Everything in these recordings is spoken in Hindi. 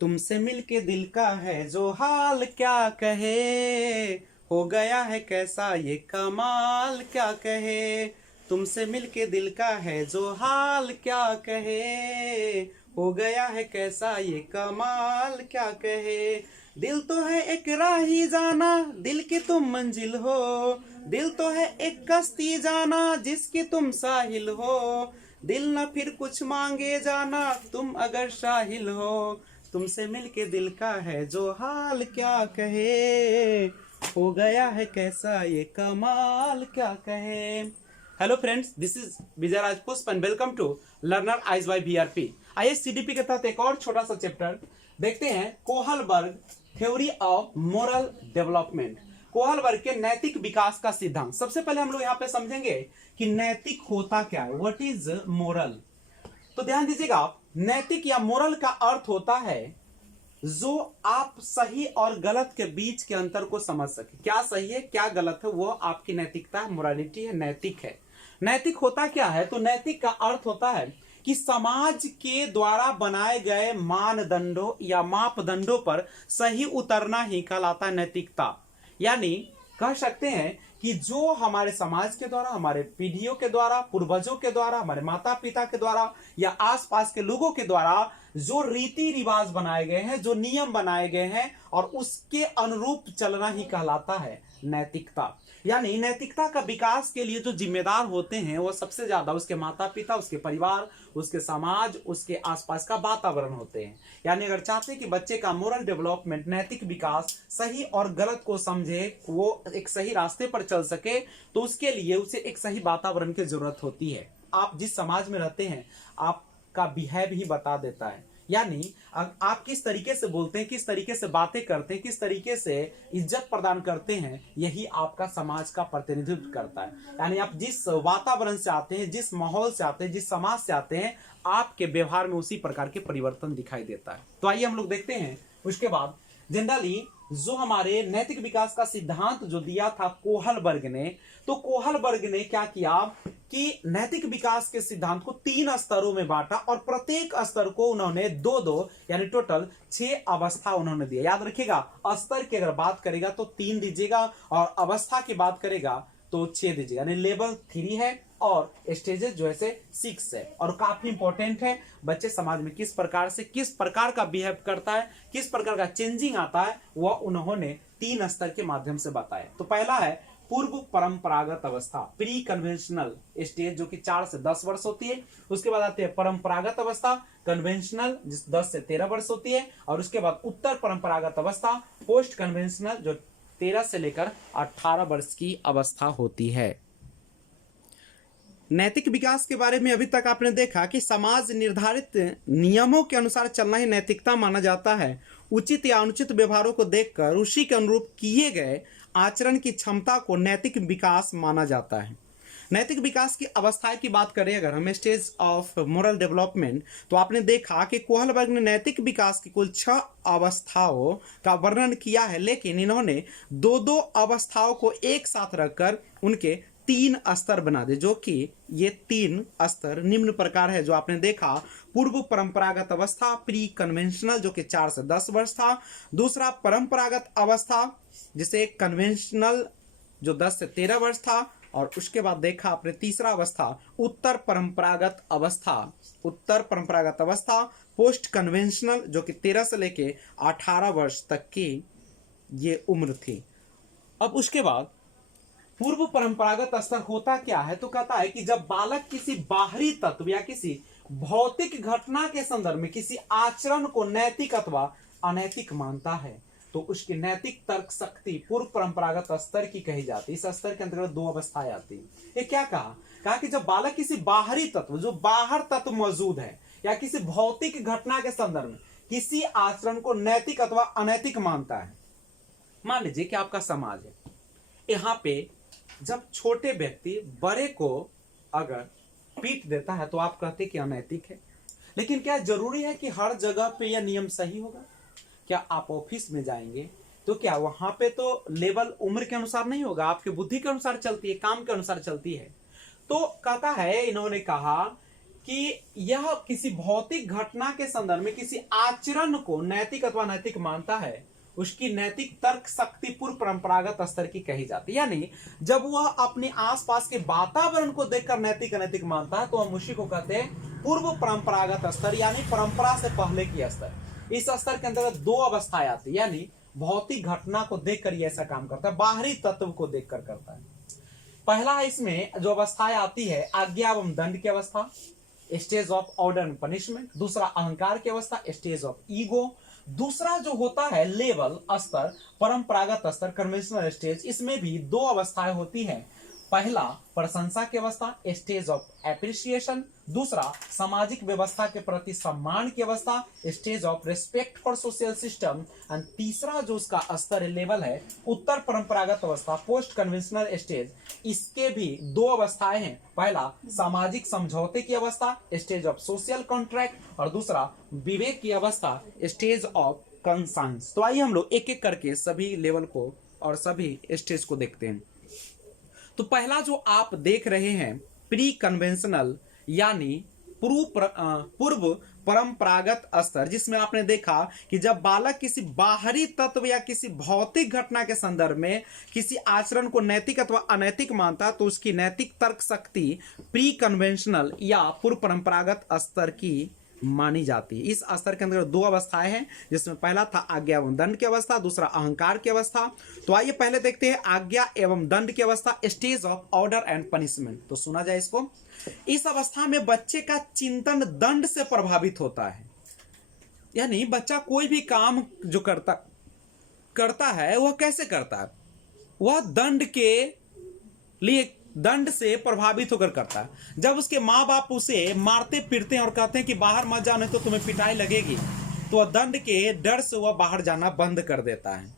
तुमसे मिलके दिल का है जो हाल क्या कहे, हो गया है कैसा ये कमाल क्या कहे। तुमसे मिलके दिल का है जो हाल क्या कहे, हो गया है कैसा ये कमाल क्या कहे। दिल तो है एक राही जाना, दिल की तुम मंजिल हो। दिल तो है एक कश्ती जाना, जिसकी तुम साहिल हो। दिल न फिर कुछ मांगे जाना, तुम अगर साहिल हो। तुमसे मिलके दिल का है जो हाल क्या कहे, हो गया है कैसा ये कमाल क्या कहे। Hello friends, this is Vijay Rajpushp and welcome to learner eyes by BRP. आइए सीडीपी के तहत एक और छोटा सा चैप्टर देखते हैं, Kohlberg theory of moral development. Kohlberg के नैतिक विकास का सिद्धांत। सबसे पहले हम लोग यहाँ पे समझेंगे कि नैतिक होता क्या है, व्हाट इज मोरल। तो ध्यान दीजिएगा आप, नैतिक या मोरल का अर्थ होता है जो आप सही और गलत के बीच के अंतर को समझ सके। क्या सही है क्या गलत है, वो आपकी नैतिकता है, मोरालिटी है, नैतिक है। नैतिक होता क्या है, तो नैतिक का अर्थ होता है कि समाज के द्वारा बनाए गए मानदंडों या मापदंडों पर सही उतरना ही कहलाता है नैतिकता। यानी कह सकते हैं कि जो हमारे समाज के द्वारा, हमारे पीढ़ियों के द्वारा, पूर्वजों के द्वारा, हमारे माता पिता के द्वारा या आसपास के लोगों के द्वारा जो रीति रिवाज बनाए गए हैं, जो नियम बनाए गए हैं, और उसके अनुरूप चलना ही कहलाता है नैतिकता। यानी नैतिकता का विकास के लिए जो जिम्मेदार होते हैं वो सबसे ज्यादा उसके माता पिता, उसके परिवार, उसके समाज, उसके आसपास का वातावरण होते हैं। यानी अगर चाहते हैं कि बच्चे का मोरल डेवलपमेंट, नैतिक विकास, सही और गलत को समझे, वो एक सही रास्ते पर चल सके, तो उसके लिए उसे एक सही वातावरण की जरूरत होती है। आप जिस समाज में रहते हैं आपका बिहेव ही बता देता है। यानी आप किस तरीके से बोलते हैं, किस तरीके से बातें करते हैं, किस तरीके से इज्जत प्रदान करते हैं, यही आपका समाज का प्रतिनिधित्व करता है। यानी आप जिस वातावरण से आते हैं, जिस माहौल से आते हैं, जिस समाज से आते हैं, आपके व्यवहार में उसी प्रकार के परिवर्तन दिखाई देता है। तो आइए हम लोग देखते हैं उसके बाद जनरली जो हमारे नैतिक विकास का सिद्धांत जो दिया था कोहलबर्ग ने, तो कोहलबर्ग ने क्या किया कि नैतिक विकास के सिद्धांत को 3 स्तरों में बांटा और प्रत्येक स्तर को उन्होंने दो दो यानी टोटल 6 अवस्था उन्होंने दिया। याद रखिएगा, स्तर की अगर बात करेगा तो 3 दीजिएगा और अवस्था की बात करेगा तो 6 दीजिएगा। यानी लेवल 3 है और स्टेजेस जो है 6 है। और काफी इंपॉर्टेंट है, बच्चे समाज में किस प्रकार का बिहेव करता है, किस प्रकार का चेंजिंग आता है, वह उन्होंने 3 स्तर के माध्यम से बताया। तो पहला है पूर्व परंपरागत अवस्था, प्री कन्वेंशनल स्टेज, जो कि 4 से 10 वर्ष होती है। उसके बाद आते हैं परंपरागत अवस्था, कन्वेंशनल, जिस 10 से 13 वर्ष होती है। और उसके बाद उत्तर परंपरागत अवस्था, पोस्ट कन्वेंशनल, जो 13 से लेकर 18 वर्ष की अवस्था होती है। नैतिक विकास के बारे में अभी तक आपने देखा कि समाज निर्धारित नियमों के अनुसार चलना ही नैतिकता माना जाता है। उचित या अनुचित व्यवहारों को देखकर उसी के अनुरूप किए गए आचरण की क्षमता को नैतिक विकास माना जाता है। नैतिक विकास की अवस्थाएं की बात करें अगर हम, स्टेज ऑफ मोरल डेवलपमेंट, तो आपने देखा कि कोहलबर्ग ने नैतिक विकास की कुल 6 अवस्थाओं का वर्णन किया है, लेकिन इन्होंने दो दो अवस्थाओं को एक साथ रखकर उनके 3 स्तर बना दे, जो कि ये 3 स्तर निम्न प्रकार है जो आपने देखा। पूर्व परंपरागत अवस्था, प्री कन्वेंशनल, जो कि 4 से 10 वर्ष था। दूसरा परंपरागत अवस्था जिसे कन्वेंशनल, जो 10 से 13 वर्ष था। और उसके बाद देखा आपने तीसरा अवस्था उत्तर परंपरागत अवस्था, उत्तर परंपरागत अवस्था, पोस्ट कन्वेंशनल, जो कि 13 से लेके 18 वर्ष तक की ये उम्र थी। अब उसके बाद पूर्व परंपरागत स्तर होता क्या है, तो कहता है कि जब बालक किसी बाहरी तत्व या किसी भौतिक घटना के संदर्भ में किसी आचरण को नैतिक अथवा अनैतिक मानता है, तो उसकी नैतिक तर्क शक्ति पूर्व परंपरागत स्तर की कही जाती है। इस स्तर के अंतर्गत 2 अवस्थाएं आती हैं। ये क्या कहा कि जब बालक किसी बाहरी तत्व, जो बाहर तत्व मौजूद है, या किसी भौतिक घटना के संदर्भ में किसी आचरण को नैतिक अथवा अनैतिक मानता है। मान लीजिए कि आपका समाज है, यहाँ पे जब छोटे व्यक्ति बड़े को अगर पीट देता है तो आप कहते कि अनैतिक है। लेकिन क्या जरूरी है कि हर जगह पे यह नियम सही होगा? क्या आप ऑफिस में जाएंगे तो क्या वहां पे तो लेवल उम्र के अनुसार नहीं होगा, आपके बुद्धि के अनुसार चलती है, काम के अनुसार चलती है। तो कहता है, इन्होंने कहा कि यह किसी भौतिक घटना के संदर्भ में किसी आचरण को नैतिक अथवा नैतिक मानता है, उसकी नैतिक तर्क शक्ति पूर्व परंपरागत स्तर की कही जाती है। यानी जब वह अपने आसपास के वातावरण को देखकर नैतिक अनैतिक मानता है तो हम उसी को कहते हैं पूर्व परंपरागत स्तर, यानी परंपरा से पहले की स्तर। इस स्तर के अंतर्गत दो अवस्थाएं आती है, यानी भौतिक घटना को देखकर ये ऐसा काम करता है, बाहरी तत्व को देखकर करता है। पहला है इसमें जो अवस्थाएं आती है आज्ञा एवं दंड की अवस्था, stage of order and punishment. दूसरा अहंकार की अवस्था, स्टेज ऑफ ईगो। दूसरा जो होता है लेवल स्तर, परंपरागत स्तर, कन्वेंशनल स्टेज। इसमें भी दो अवस्थाएं होती हैं। पहला प्रशंसा की अवस्था, स्टेज ऑफ एप्रिसिएशन। दूसरा सामाजिक व्यवस्था के प्रति सम्मान की अवस्था, stage of respect for social system. And तीसरा जो उसका स्तर है, लेवल है, उत्तर परंपरागत अवस्था, पोस्ट कन्वेंशनल स्टेज। इसके भी दो अवस्थाएं हैं। पहला सामाजिक समझौते की अवस्था, स्टेज ऑफ सोशल कॉन्ट्रैक्ट, और दूसरा विवेक की अवस्था, स्टेज ऑफ कंसाइंस। तो आइए हम लोग एक एक करके सभी लेवल को और सभी स्टेज को देखते हैं। तो पहला जो आप देख रहे हैं प्री कन्वेंशनल, यानी पूर्व परंपरागत स्तर, जिसमें आपने देखा कि जब बालक किसी बाहरी तत्व या किसी भौतिक घटना के संदर्भ में किसी आचरण को नैतिक अथवा अनैतिक मानता तो उसकी नैतिक तर्क शक्ति प्री कन्वेंशनल या पूर्व परंपरागत स्तर की मानी जाती है। इस स्तर के अंदर दो अवस्थाएं हैं, जिसमें पहला था आज्ञा एवं दंड की अवस्था, दूसरा अहंकार की अवस्था। तो आइए पहले देखते हैं आज्ञा एवं दंड की अवस्था, stage of order and punishment. तो सुना जाए इसको। इस अवस्था में बच्चे का चिंतन दंड से प्रभावित होता है, यानी बच्चा कोई भी काम जो करता है वह कैसे करता है, वह दंड के लिए, दंड से प्रभावित होकर करता है। जब उसके माँ बाप उसे मारते पीटते हैं और कहते हैं कि बाहर मत जाओ नहीं तो तुम्हें पिटाई लगेगी, तो वह दंड के डर से वह बाहर जाना बंद कर देता है।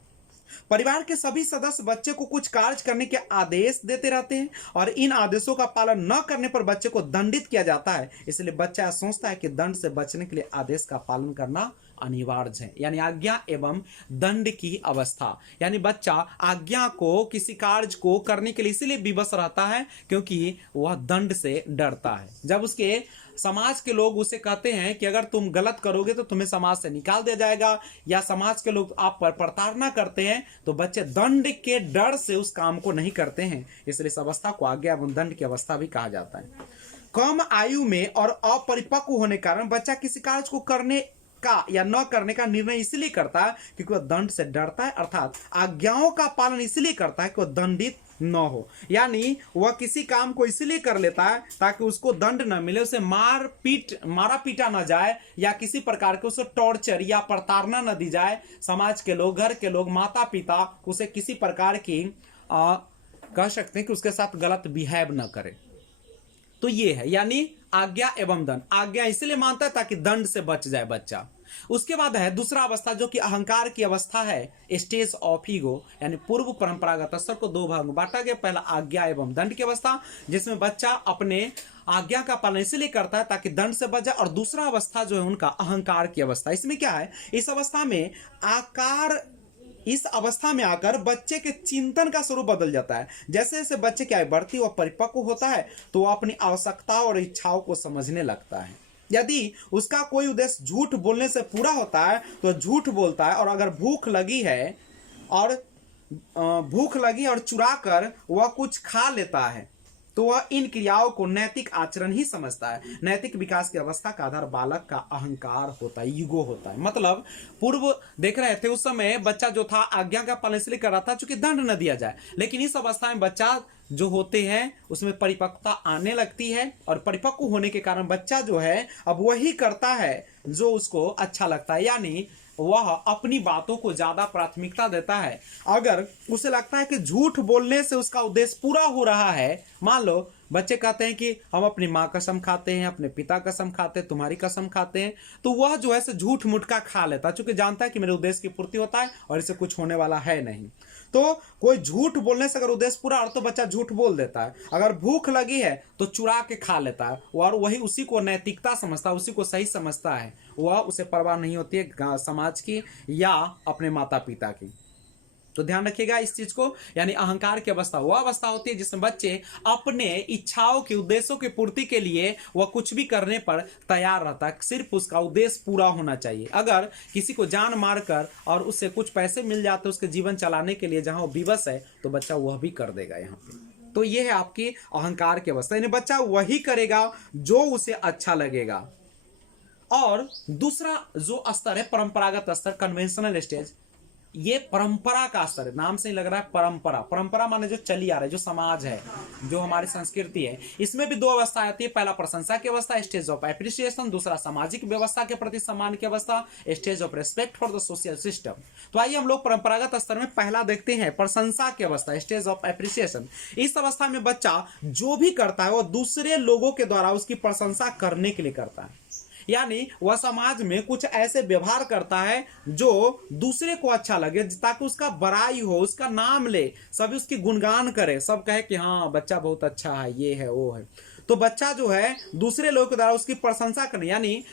परिवार के सभी सदस्य बच्चे को कुछ कार्य करने के आदेश देते रहते हैं और इन आदेशों का पालन न करने पर बच्चे को दंडित किया जाता है। इसलिए बच्चा सोचता है कि दंड से बचने के लिए आदेश का पालन करना अनिवार्य है, यानी आज्ञा एवं दंड की अवस्था। यानी बच्चा आज्ञा को, किसी कार्य को करने के लिए इसलिए विवश रहता है क्योंकि वह दंड से डरता है। जब उसके समाज के लोग उसे कहते हैं कि अगर तुम गलत करोगे तो तुम्हें समाज से निकाल दिया जाएगा, या समाज के लोग आप पर प्रताड़ना करते हैं, तो बच्चे दंड के डर से उस काम को नहीं करते हैं। इसलिए इस अवस्था को आज्ञा एवं दंड की अवस्था भी कहा जाता है। कम आयु में और अपरिपक्व होने के कारण बच्चा किसी कार्य को करने का या न करने का निर्णय इसलिए करता है क्योंकि वह दंड से डरता है, अर्थात आज्ञाओं का पालन इसलिए करता है कि वह दंडित न हो। यानी वह किसी काम को इसलिए कर लेता है ताकि उसको दंड न मिले, उसे मारा पीटा न जाए, या किसी प्रकार के उसे टॉर्चर या प्रताड़ना न दी जाए। समाज के लोग, घर के लोग, माता पिता उसे किसी प्रकार की कह सकते हैं कि उसके साथ गलत बिहेव न करे। तो ये है, यानी आज्ञा एवं दंड। आज्ञा इसलिए मानता है ताकि दंड से बच जाए बच्चा। उसके बाद है दूसरा अवस्था जो कि अहंकार की अवस्था है, स्टेज ऑफ ईगो, यानी पूर्व परंपरागत स्तर को दो भाग में बांटा गया। पहला आज्ञा एवं दंड की अवस्था, जिसमें बच्चा अपने आज्ञा का पालन इसलिए करता है ताकि दंड से बच जाए, और दूसरा अवस्था जो है उनका अहंकार की अवस्था। इसमें क्या है, इस अवस्था में आकर बच्चे के चिंतन का स्वरूप बदल जाता है। जैसे जैसे बच्चे की आयु बढ़ती और परिपक्व होता है तो वह अपनी आवश्यकताओं और इच्छाओं को समझने लगता है। यदि उसका कोई उद्देश्य झूठ बोलने से पूरा होता है तो झूठ बोलता है, और अगर भूख लगी और चुरा कर वह कुछ खा लेता है तो वह इन क्रियाओं को नैतिक आचरण ही समझता है। नैतिक विकास की अवस्था का आधार बालक का अहंकार होता है, ईगो होता है। मतलब पूर्व देख रहे थे उस समय बच्चा जो था आज्ञा का पालन इसलिए कर रहा था क्योंकि दंड न दिया जाए, लेकिन इस अवस्था में बच्चा जो होते हैं उसमें परिपक्वता आने लगती है, और परिपक्व होने के कारण बच्चा जो है अब वही करता है जो उसको अच्छा लगता है, यानी वह अपनी बातों को ज्यादा प्राथमिकता देता है। अगर उसे लगता है कि झूठ बोलने से उसका उद्देश्य पूरा हो रहा है, मान लो बच्चे कहते हैं कि हम अपनी माँ कसम खाते हैं, अपने पिता कसम खाते हैं, तुम्हारी कसम खाते हैं, तो वह जो है झूठ मुटका खा लेता है, क्योंकि जानता है कि मेरे उद्देश्य की पूर्ति होता है और इससे कुछ होने वाला है नहीं। तो कोई झूठ बोलने से अगर उद्देश्य पूरा हो तो बच्चा झूठ बोल देता है। अगर भूख लगी है तो चुरा के खा लेता है, और वही उसी को नैतिकता समझता है, उसी को सही समझता है। वह उसे परवाह नहीं होती है समाज की या अपने माता पिता की। तो ध्यान रखिएगा इस चीज को। यानी अहंकार की अवस्था वह अवस्था होती है जिसमें बच्चे अपने इच्छाओं के उद्देश्यों की पूर्ति के लिए वह कुछ भी करने पर तैयार रहता है, सिर्फ उसका उद्देश्य पूरा होना चाहिए। अगर किसी को जान मारकर और उससे कुछ पैसे मिल जाते उसके जीवन चलाने के लिए जहां वो विवश है, तो बच्चा वह भी कर देगा यहाँ पे। तो यह है आपकी अहंकार की अवस्था, यानी बच्चा वही करेगा जो उसे अच्छा लगेगा। और दूसरा जो स्तर है परंपरागत स्तर, कन्वेंशनल स्टेज, ये परंपरा का स्तर है। नाम से ही लग रहा है परंपरा। परंपरा माने जो चली आ रही है, जो समाज है, जो हमारी संस्कृति है। इसमें भी दो अवस्था आती है, पहला प्रशंसा की अवस्था, स्टेज ऑफ एप्रिसिएशन, दूसरा सामाजिक व्यवस्था के प्रति सम्मान की अवस्था, stage of respect for the social system. तो आइए हम लोग परंपरागत स्तर में पहला देखते हैं, प्रशंसा की अवस्था, स्टेज ऑफ एप्रिसिएशन। इस अवस्था में बच्चा जो भी करता है वो दूसरे लोगों के द्वारा उसकी प्रशंसा करने के लिए करता है। यानी वह समाज में कुछ ऐसे व्यवहार करता है जो दूसरे को अच्छा लगे, ताकि उसका बड़ाई हो, उसका नाम ले, सभी उसकी गुणगान करे, सब कहे कि हाँ बच्चा बहुत अच्छा है, ये है वो है। तो बच्चा जो है दूसरे लोगों के द्वारा उसकी प्रशंसा करनी। यानी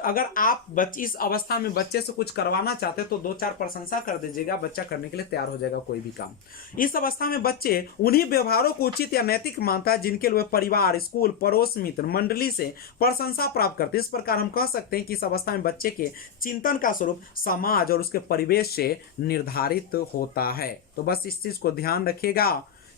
अगर आप इस अवस्था में बच्चे से कुछ करवाना चाहते तो दो चार प्रशंसा कर दीजिएगा, बच्चा करने के लिए तैयार हो जाएगा कोई भी काम। इस अवस्था में बच्चे उन्हीं व्यवहारों को उचित या नैतिक मानता है जिनके लिए परिवार, स्कूल, पड़ोस, मित्र मंडली से प्रशंसा प्राप्त करते हैं। इस प्रकार हम कह सकते हैं कि इस अवस्था में बच्चे के चिंतन का स्वरूप समाज और उसके परिवेश से निर्धारित होता है। तो बस इस चीज को ध्यान रखिएगा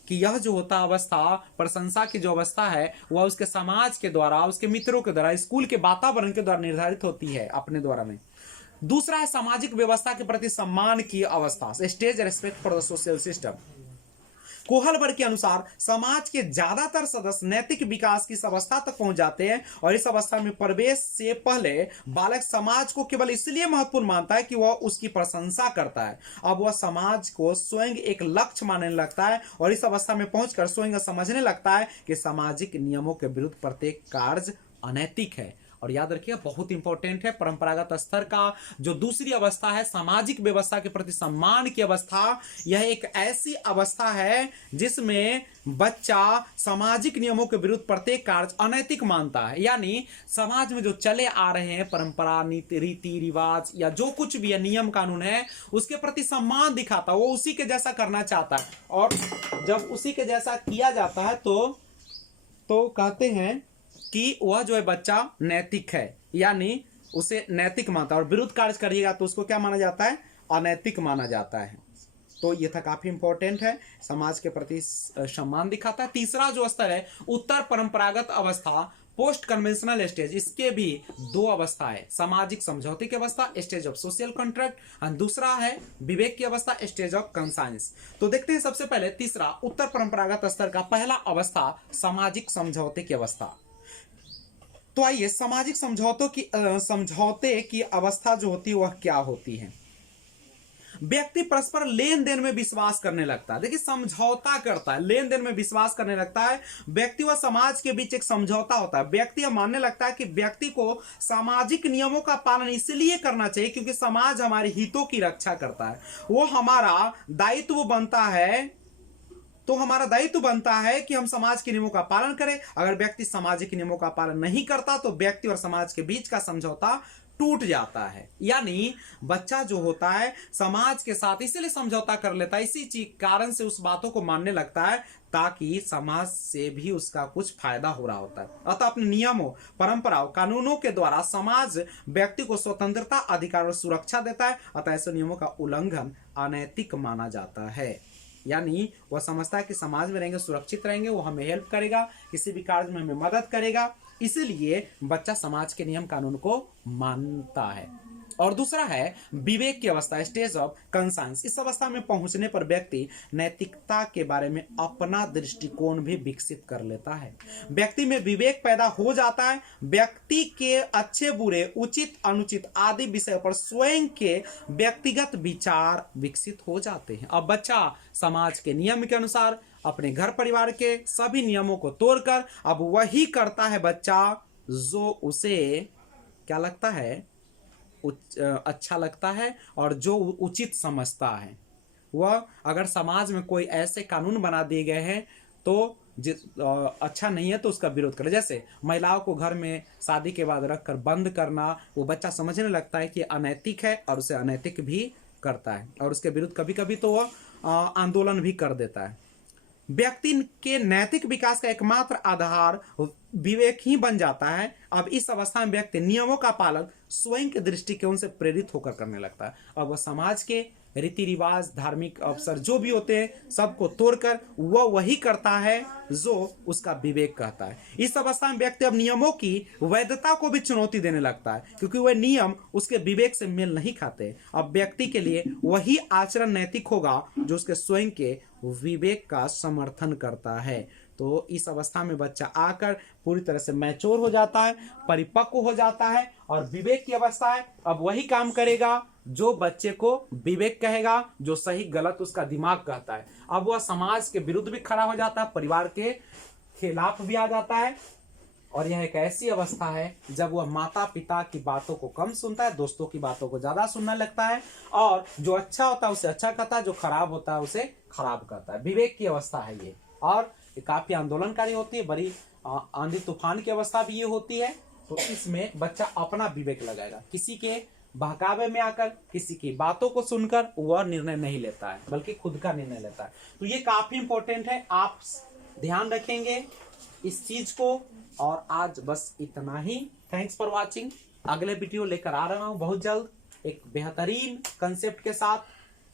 कि यह जो होता अवस्था, प्रशंसा की जो अवस्था है, वह उसके समाज के द्वारा, उसके मित्रों के द्वारा, स्कूल के वातावरण के द्वारा निर्धारित होती है अपने द्वारा में। दूसरा है सामाजिक व्यवस्था के प्रति सम्मान की अवस्था, stage respect for the social system. Kohlberg के अनुसार समाज के ज्यादातर सदस्य नैतिक विकास की इस अवस्था तक पहुंच जाते हैं, और इस अवस्था में प्रवेश से पहले बालक समाज को केवल इसलिए महत्वपूर्ण मानता है कि वह उसकी प्रशंसा करता है। अब वह समाज को स्वयं एक लक्ष्य मानने लगता है, और इस अवस्था में पहुंचकर स्वयं समझने लगता है कि सामाजिक नियमों के विरुद्ध प्रत्येक कार्य अनैतिक है। और याद रखिए बहुत इंपॉर्टेंट है, परंपरागत स्तर का जो दूसरी अवस्था है, सामाजिक व्यवस्था के प्रति सम्मान की अवस्था, यह एक ऐसी अवस्था है जिसमें बच्चा सामाजिक नियमों के विरुद्ध प्रत्येक कार्य अनैतिक मानता है। यानी समाज में जो चले आ रहे हैं परंपरा, नीति, रीति रिवाज या जो कुछ भी है, नियम कानून है, उसके प्रति सम्मान दिखाता है, वो उसी के जैसा करना चाहता है। और जब उसी के जैसा किया जाता है तो कहते हैं कि वह जो है बच्चा नैतिक है, यानी उसे नैतिक मानता है। और विरुद्ध कार्य करिएगा तो उसको क्या माना जाता है? अनैतिक माना जाता है। तो यह था काफी इंपॉर्टेंट है, समाज के प्रति सम्मान दिखाता है। तीसरा जो स्तर है उत्तर परंपरागत अवस्था, पोस्ट कन्वेंशनल स्टेज। इसके भी दो अवस्था है, सामाजिक समझौते की अवस्था, स्टेज ऑफ सोशल कॉन्ट्रैक्ट, और दूसरा है विवेक की अवस्था, स्टेज ऑफ कंसाइंस। तो देखते हैं सबसे पहले तीसरा उत्तर परंपरागत स्तर का पहला अवस्था, सामाजिक समझौते की अवस्था। तो आइए सामाजिक समझौते की अवस्था जो होती है वह क्या होती है? व्यक्ति परस्पर लेन देन में विश्वास करने लगता है। देखिए समझौता करता है, लेन देन में विश्वास करने लगता है। व्यक्ति व समाज के बीच एक समझौता होता है। व्यक्ति यह मानने लगता है कि व्यक्ति को सामाजिक नियमों का पालन इसलिए करना चाहिए क्योंकि समाज हमारे हितों की रक्षा करता है। वो हमारा दायित्व बनता है, तो हमारा दायित्व बनता है कि हम समाज के नियमों का पालन करें। अगर व्यक्ति सामाजिक नियमों का पालन नहीं करता तो व्यक्ति और समाज के बीच का समझौता टूट जाता है। यानी बच्चा जो होता है समाज के साथ इसलिए समझौता कर लेता है, इसी चीज कारण से उस बातों को मानने लगता है ताकि समाज से भी उसका कुछ फायदा हो रहा होता है। अतः अपने नियमों, परंपराओं, कानूनों के द्वारा समाज व्यक्ति को स्वतंत्रता, अधिकार और सुरक्षा देता है। अतः ऐसे नियमों का उल्लंघन अनैतिक माना जाता है। यानी वह समझता है कि समाज में रहेंगे सुरक्षित रहेंगे, वो हमें हेल्प करेगा, किसी भी कार्य में हमें मदद करेगा, इसीलिए बच्चा समाज के नियम कानून को मानता है। और दूसरा है विवेक की अवस्था, स्टेज ऑफ कंसाइंस। इस अवस्था में पहुंचने पर व्यक्ति नैतिकता के बारे में अपना दृष्टिकोण भी विकसित कर लेता है। व्यक्ति में विवेक पैदा हो जाता है। व्यक्ति के अच्छे बुरे, उचित अनुचित आदि विषय पर स्वयं के व्यक्तिगत विचार विकसित हो जाते हैं। अब बच्चा समाज के नियम के अनुसार अपने घर परिवार के सभी नियमों को तोड़कर अब वही करता है बच्चा जो उसे क्या लगता है, अच्छा लगता है और जो उचित समझता है। वह अगर समाज में कोई ऐसे कानून बना दिए गए हैं तो अच्छा नहीं है तो उसका विरोध करे। जैसे महिलाओं को घर में शादी के बाद रखकर बंद करना, वो बच्चा समझने लगता है कि अनैतिक है और उसे अनैतिक भी करता है और उसके विरुद्ध कभी कभी तो वह आंदोलन भी कर देता है। व्यक्ति के नैतिक विकास का एकमात्र आधार विवेक ही बन जाता है। अब इस अवस्था में व्यक्ति नियमों का पालन स्वयं के दृष्टिकोण से प्रेरित होकर करने लगता है। अब वह समाज के रीति रिवाज, धार्मिक अवसर जो भी होते हैं सबको तोड़कर वह वही करता है जो उसका विवेक कहता है। इस अवस्था में व्यक्ति अब नियमों की वैधता को भी चुनौती देने लगता है, क्योंकि वह नियम उसके विवेक से मेल नहीं खाते। अब व्यक्ति के लिए वही आचरण नैतिक होगा जो उसके स्वयं के विवेक का समर्थन करता है। तो इस अवस्था में बच्चा आकर पूरी तरह से मैच्योर हो जाता है, परिपक्व हो जाता है और विवेक की अवस्था है। अब वही काम करेगा जो बच्चे को विवेक कहेगा, जो सही गलत उसका दिमाग कहता है। अब वह समाज के विरुद्ध भी खड़ा हो जाता है, परिवार के खिलाफ भी आ जाता है। और यह एक ऐसी अवस्था है जब वह माता पिता की बातों को कम सुनता है, दोस्तों की बातों को ज्यादा सुनने लगता है और जो अच्छा होता है उसे अच्छा कहता है, जो खराब होता है उसे खराब कहता है। विवेक की अवस्था है ये, और ये काफी आंदोलनकारी होती है। बड़ी आंधी तूफान की अवस्था भी ये होती है। तो इसमें बच्चा अपना विवेक लगाएगा, किसी के बहकावे में आकर, किसी की बातों को सुनकर वह निर्णय नहीं लेता है, बल्कि खुद का निर्णय लेता है। तो ये काफी इंपॉर्टेंट है, आप ध्यान रखेंगे इस चीज को। और आज बस इतना ही। Thanks for watching. अगले वीडियो लेकर आ रहा हूं बहुत जल्द एक बेहतरीन कंसेप्ट के साथ,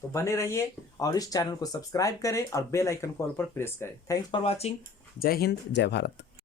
तो बने रहिए और इस चैनल को सब्सक्राइब करें और बेल आइकन को ऑल पर प्रेस करें। Thanks for watching. जय हिंद, जय भारत।